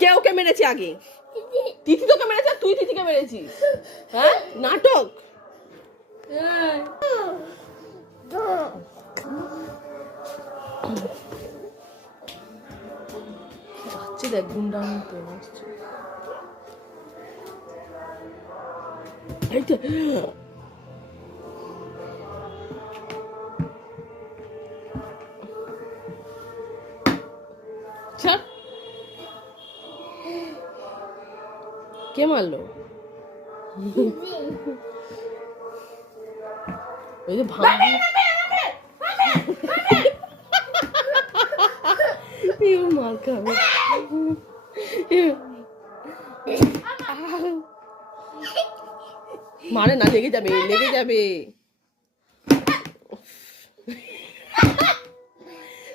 কে ওকে মেরেছে আগে? তিথি তোকে মেরেছে, তুই তিথিকে মেরেছিস? হ্যাঁ, নাটক। যাচ্ছে দেখ, গুন্ডার মতো আসছে। এই তো ছাড়। কে মারলো? ওই যে ভাঙি মার খাবে। মারে না, লেগে যাবে, লেগে যাবে।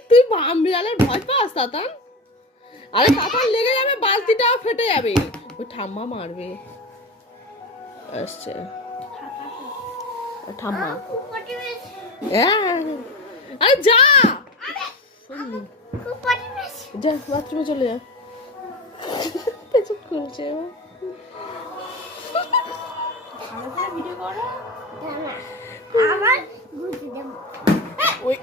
তুই বাম বিড়ালের ভয় পাস তাতান? আরে তাতান লেগে যাবে, বালতিটাও ফেটে যাবে। ওই ঠাম্মা মারবে। আসছে ঠাম্মা। আরে যা যা, বাথরুমে চলে যা। পেছন খুলছে ভিডিও করো। ওই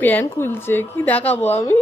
প্যান খুলছে, কি দেখাবো আমি?